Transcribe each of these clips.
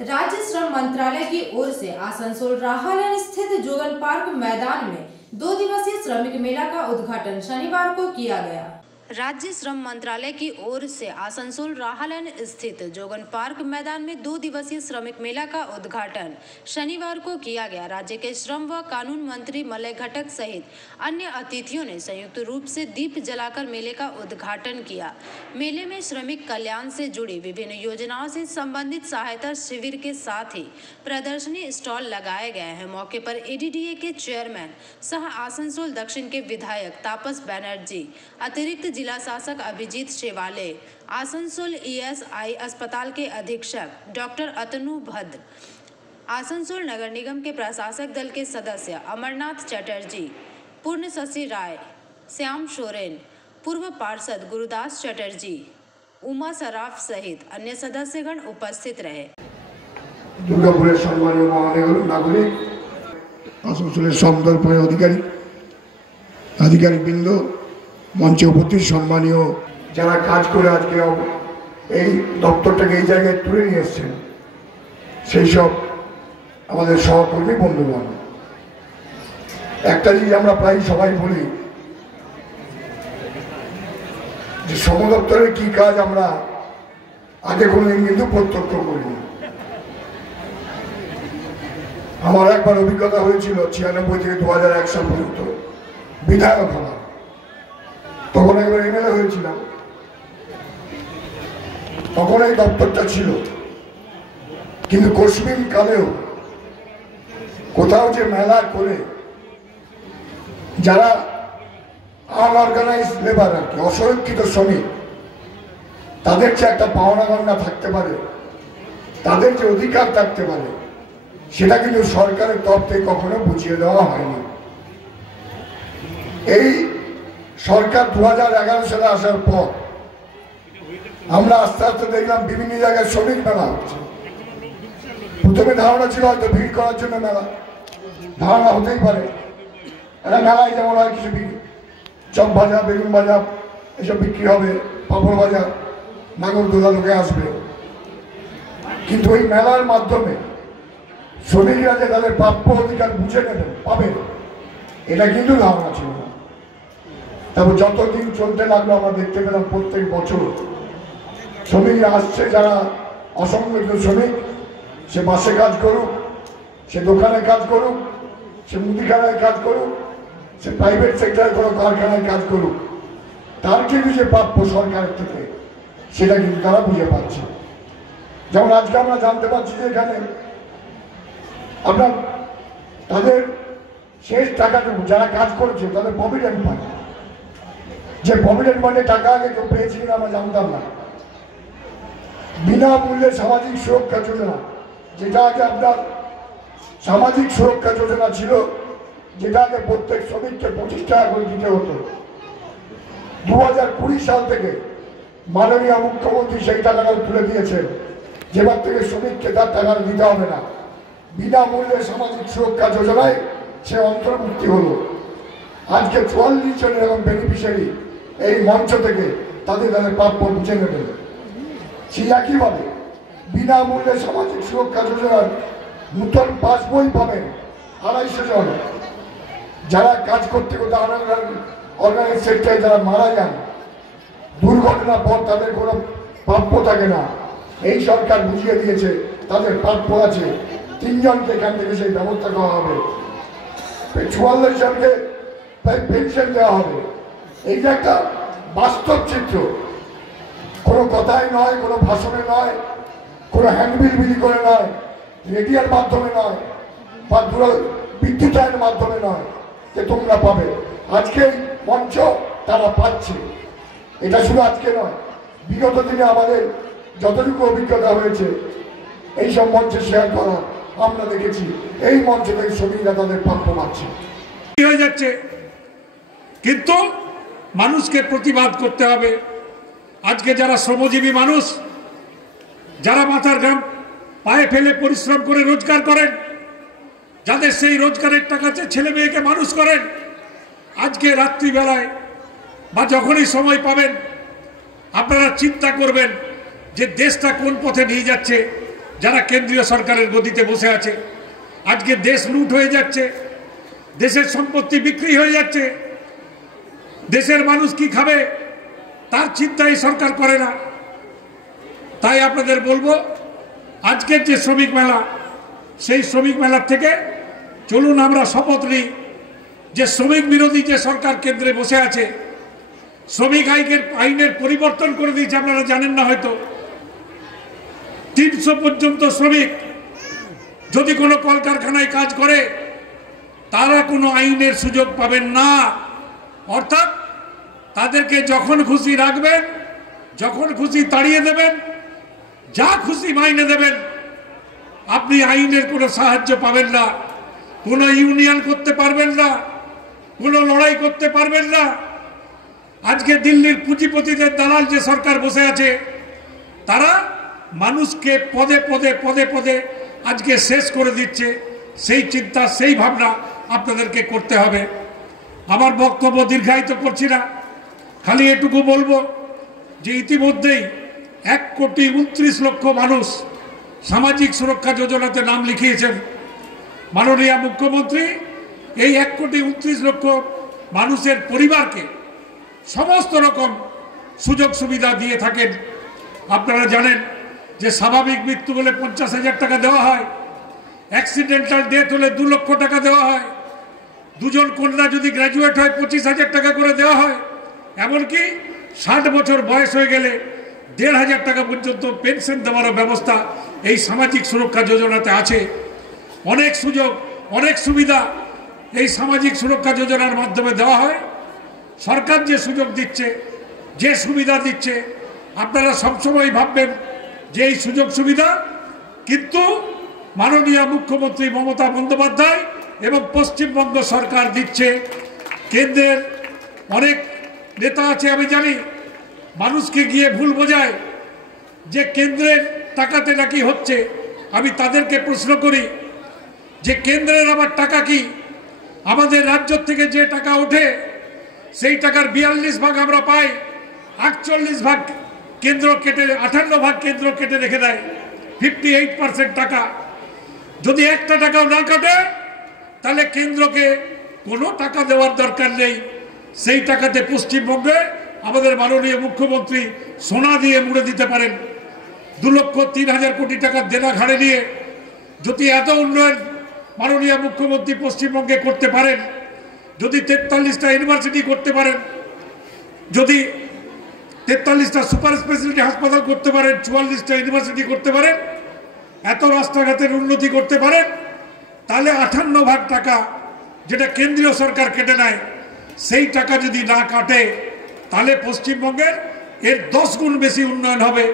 राज्य श्रम मंत्रालय की ओर से आसनसोल राहालैंड स्थित जोगन पार्क मैदान में 2 दिवसीय श्रमिक मेला का उद्घाटन शनिवार को किया गया। राज्य श्रम मंत्रालय की ओर से आसनसोल राहालैंड स्थित जोगन पार्क मैदान में 2 दिवसीय श्रमिक मेला का उद्घाटन शनिवार को किया गया। राज्य के श्रम व कानून मंत्री मलय घटक सहित अन्य अतिथियों ने संयुक्त रूप से दीप जलाकर मेले का उद्घाटन किया। मेले में श्रमिक कल्याण से जुड़ी विभिन्न योजनाओं से संबंधित सहायता शिविर के साथ ही प्रदर्शनी स्टॉल लगाए गए हैं। मौके पर एडीडीए के चेयरमैन सह आसनसोल दक्षिण के विधायक तापस बैनर्जी, अतिरिक्त जिला शासक अभिजीत शेवाले, आसनसोल ईएसआई अस्पताल के अधीक्षक डॉक्टर अतनु भद्र, आसनसोल नगर निगम के प्रशासक दल के सदस्य अमरनाथ चटर्जी, पूर्ण शशि राय, श्याम सोरेन, पूर्व पार्षद गुरुदास चटर्जी, उमा सराफ सहित अन्य सदस्यगण उपस्थित रहे। दुर्गापुर सम्मानीय महानगर नागरिक, आसनसोल समदल अधिकारी बिंदु, मंचे उपस्थित सम्मानीय যারা কাজ করে আজকে এই দপ্তরটাকে এই জায়গায় তুলে নিয়ে এসেছেন সেই সব আমাদের সহকর্মী বন্ধুগণ, একটা জিনিস আমরা প্রায় সবাই বলি যে শ্রম দপ্তরের কি কাজ আমরা আগে কোনোদিন কিন্তু প্রত্যক্ষ করিনি। আমার একবার অভিজ্ঞতা হয়েছিল 96 থেকে 2001 সাল পর্যন্ত বিধায়ক হওয়া, তখন একবার এমএলএ হয়েছিলাম, তখন এই দপ্তরটা ছিল। কিন্তু কসমিন কালেও কোথাও যে মেলা করে যারা আনঅর্গানাইজ লেবার আর কি, অসংরক্ষিত শ্রমিক, তাদের যে একটা পাওনা গণনা থাকতে পারে, তাদের যে অধিকার থাকতে পারে, সেটা কিন্তু সরকারের তরফ থেকে কখনো বুঝিয়ে দেওয়া হয়নি। এই সরকার 2011 সালে আসার পর আমরা আস্তে আস্তে দেখলাম বিভিন্ন জায়গায় শ্রমিক মেলা হচ্ছে। প্রথমে ধারণা ছিল হয়তো ভিড় করার জন্য মেলা, ধারণা হতেই পারে একটা মেলায় যেমন হয় কিছু চপ ভাজা, বেগুন ভাজা এসব বিক্রি হবে, পাঁপড় ভাজা, নাগরদোলা লোকে আসবে। কিন্তু ওই মেলার মাধ্যমে শ্রমিকরা যে তাদের প্রাপ্য অধিকার বুঝে নেবেন, পাবেন, এটা কিন্তু ধারণা ছিল না। তারপর যতদিন চলতে লাগলো আমরা দেখতে পেলাম প্রত্যেক বছর শ্রমিকরা আসছে, যারা অসংগঠিত শ্রমিক, সে বাসে কাজ করুক, সে দোকানে কাজ করুক, সে মুদিখানায় কাজ করুক, সে প্রাইভেট সেক্টরে কোনো কারখানায় কাজ করুক, তার কিন্তু যে প্রাপ্য সরকারের থেকে সেটা কিন্তু তারা বুঝে পাচ্ছে। যেমন আজকে আমরা জানতে পারছি যে এখানে আপনার তাদের শেষ টাকাটুকু যারা কাজ করেছে তাদের প্রভিডেন্ট ফান্ড, যে প্রভিডেন্ট ফান্ডে টাকা আগে কেউ পেয়েছি কিনা আমরা জানতাম না। বিনামূল্যে সামাজিক সুরক্ষা যোজনা, যেটা আগে আপনার সামাজিক সুরক্ষা যোজনা ছিল, যেটা আগে প্রত্যেক শ্রমিককে 25 টাকা করে দিতে হতো। 2020 সাল থেকে মাননীয় মুখ্যমন্ত্রী সেই টাকাটাও তুলে দিয়েছেন, যেবার থেকে শ্রমিককে তার টাকা দিতে হবে না। বিনামূল্যে সামাজিক সুরক্ষা যোজনায় সে অন্তর্ভুক্তি হলো। আজকে 44 জন এরকম বেনিফিশিয়ারি এই মঞ্চ থেকে তাদের প্রাপ্য বুঝে নেবেন। সেই একইভাবে বিনামূল্যে সামাজিক সুরক্ষা যোজনার নূতন পাস বই পাবেন 250 জন, যারা কাজ করতে করতে অর্গানাইজ সেক্টরে যারা মারা যান, দুর্ঘটনার পর তাদের কোনো প্রাপ্য থাকে না, এই সরকার বুঝিয়ে দিয়েছে তাদের প্রাপ্য আছে। 3 জনকে এখান থেকে সেই ব্যবস্থা করা হবে। 44 জনকে পেনশন দেওয়া হবে। এই যে একটা বাস্তব চিত্র, কোনো কথায় নয়, কোনো ভাষণে নয়, কোনো হ্যান্ডবিল বিলি করে নয়, রেডিওর মাধ্যমে নয়, বা বিদ্যুতায়নের মাধ্যমে নয় যে তোমরা পাবে। আজকে মঞ্চ তারা পাচ্ছে। এটা শুধু আজকে নয়, বিগত দিনে আমাদের যতটুকু অভিজ্ঞতা হয়েছে এইসব মঞ্চে শেয়ার করা, আমরা দেখেছি এই মঞ্চ থেকে শ্রমিকরা তাদের প্রাপ্য পাচ্ছে। হয়ে যাচ্ছে, কিন্তু মানুষকে প্রতিবাদ করতে হবে। আজকে যারা শ্রমজীবী মানুষ, যারা মাথার ঘাম পায়ে ফেলে পরিশ্রম করে রোজগার করেন, যাদের সেই রোজগারের টাকাতে ছেলে মেয়েকে মানুষ করেন, আজকে রাত্রিবেলায় বা যখনই সময় পাবেন আপনারা চিন্তা করবেন যে দেশটা কোন পথে নিয়ে যাচ্ছে, যারা কেন্দ্রীয় সরকারের গদিতে বসে আছে। আজকে দেশ লুট হয়ে যাচ্ছে, দেশের সম্পত্তি বিক্রি হয়ে যাচ্ছে, দেশের মানুষ কি খাবে তার চিন্তা এই সরকার করে না। তাই আপনাদের বলবো, আজকের যে শ্রমিক মেলা, সেই শ্রমিক মেলার থেকে চলুন আমরা শপথ নিই যে শ্রমিক বিরোধী যে সরকার কেন্দ্রে বসে আছে, শ্রমিক আইনের পরিবর্তন করে দিয়েছে। আপনারা জানেন না হয়তো, 300 পর্যন্ত শ্রমিক যদি কোনো কলকারখানায় কাজ করে তারা কোনো আইনের সুযোগ পাবেন না। অর্থাৎ তাদেরকে যখন খুশি রাখবেন, যখন খুশি তাড়িয়ে দেবেন, যা খুশি মাইনে দেবেন, আপনি আইনের কোনো সাহায্য পাবেন না, কোনো ইউনিয়ন করতে পারবেন না, কোনো লড়াই করতে পারবেন না। আজকে দিল্লির পুঁজিপতিদের দালাল যে সরকার বসে আছে, তারা মানুষকে পদে পদে পদে পদে আজকে শেষ করে দিচ্ছে। সেই চিন্তা, সেই ভাবনা আপনাদেরকে করতে হবে। আমার বক্তব্য দীর্ঘায়িত করছি না, খালি এটুকু বলবো যে ইতিমধ্যেই 1,29,00,000 মানুষ সামাজিক সুরক্ষা যোজনাতে নাম লিখিয়েছেন। মাননীয় মুখ্যমন্ত্রী এই 1,29,00,000 মানুষের পরিবারকে সমস্ত রকম সুযোগ সুবিধা দিয়ে থাকেন। আপনারা জানেন যে স্বাভাবিক মৃত্যু হলে 50,000 টাকা দেওয়া হয়, অ্যাক্সিডেন্টাল ডেথ হলে 2 লক্ষ টাকা দেওয়া হয়, 2 জন কন্যা যদি গ্র্যাজুয়েট হয় 25,000 টাকা করে দেওয়া হয়, এমনকি 60 বছর বয়স হয়ে গেলে 1,500 টাকা পর্যন্ত পেনশন দেওয়ার ব্যবস্থা এই সামাজিক সুরক্ষা যোজনাতে আছে। অনেক সুযোগ, অনেক সুবিধা এই সামাজিক সুরক্ষা যোজনার মাধ্যমে দেওয়া হয়। সরকার যে সুযোগ দিচ্ছে, যে সুবিধা দিচ্ছে, আপনারা সবসময় ভাববেন যে এই সুযোগ সুবিধা কিন্তু মাননীয় মুখ্যমন্ত্রী মমতা বন্দ্যোপাধ্যায় এবং পশ্চিমবঙ্গ সরকার দিচ্ছে। কেন্দ্রের অনেক নেতা আছে, আমি জানি, মানুষকে গিয়ে ভুল বোঝায় যে কেন্দ্রের টাকাতে নাকি হচ্ছে। আমি তাদেরকে প্রশ্ন করি যে কেন্দ্রের আবার টাকা কি? আমাদের রাজ্য থেকে যে টাকা ওঠে সেই টাকার 42 ভাগ আমরা পাই, 48 ভাগ কেন্দ্র কেটে, 58 ভাগ কেন্দ্র কেটে রেখে দেয়, 58% টাকা। যদি একটা টাকাও না কাটে তাহলে কেন্দ্রকে কোনো টাকা দেওয়ার দরকার নেই। সেই টাকাতে পশ্চিমবঙ্গে আমাদের মাননীয় মুখ্যমন্ত্রী সোনা দিয়ে মুড়ে দিতে পারেন। 2,03,000 কোটি টাকার দেনা ঘাড়ে নিয়ে যদি এত উন্নয়ন মাননীয় মুখ্যমন্ত্রী পশ্চিমবঙ্গে করতে পারেন, যদি 43টা ইউনিভার্সিটি করতে পারেন, যদি 43টা সুপার স্পেশালিটি হাসপাতাল করতে পারেন, 44টা ইউনিভার্সিটি করতে পারেন, এত রাস্তাঘাটের উন্নতি করতে পারেন, তাহলে 58 ভাগ টাকা যেটা কেন্দ্রীয় সরকার কেটে নেয়, সেই টাকা যদি না কাটে তাহলে পশ্চিমবঙ্গের এর 10 গুণ বেশি উন্নয়ন হবে।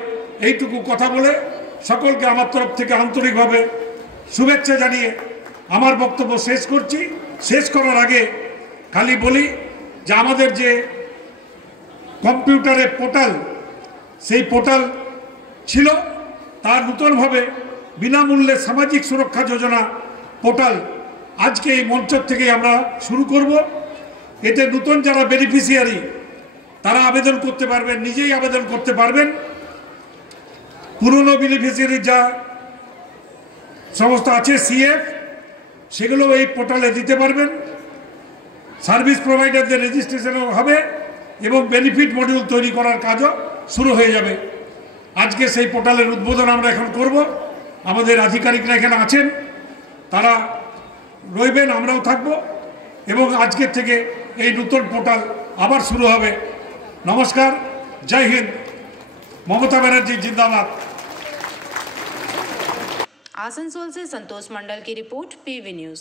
এইটুকু কথা বলে সকলকে আমার তরফ থেকে আন্তরিকভাবে শুভেচ্ছা জানিয়ে আমার বক্তব্য শেষ করছি। শেষ করার আগে খালি বলি যে আমাদের যে কম্পিউটারের পোর্টাল, সেই পোর্টাল ছিল, তার নূতনভাবে বিনামূল্যে সামাজিক সুরক্ষা যোজনা পোর্টাল আজকে এই মঞ্চ থেকে আমরা শুরু করব। এতে নতুন যারা বেনিফিশিয়ারি তারা আবেদন করতে পারবেন, নিজেই আবেদন করতে পারবেন। পুরনো বেনিফিশিয়ারি যা সমস্ত আছে সিএফ, সেগুলো এই পোর্টালে দিতে পারবেন। সার্ভিস প্রোভাইডারদের রেজিস্ট্রেশনও হবে এবং বেনিফিট মডিউল তৈরি করার কাজও শুরু হয়ে যাবে। আজকে সেই পোর্টালের উদ্বোধন আমরা এখন করব। আমাদের আধিকারিকরা এখানে আছেন, তারা রইবেন, আমরাও থাকব এবং আজকের থেকে এই নতুন পোর্টাল আবার শুরু হবে। নমস্কার, জয় হিন্দ, মমता बनर्जी जिंदाबाद। आसनसोल से संतोष मंडल की रिपोर्ट, पीवी न्यूज।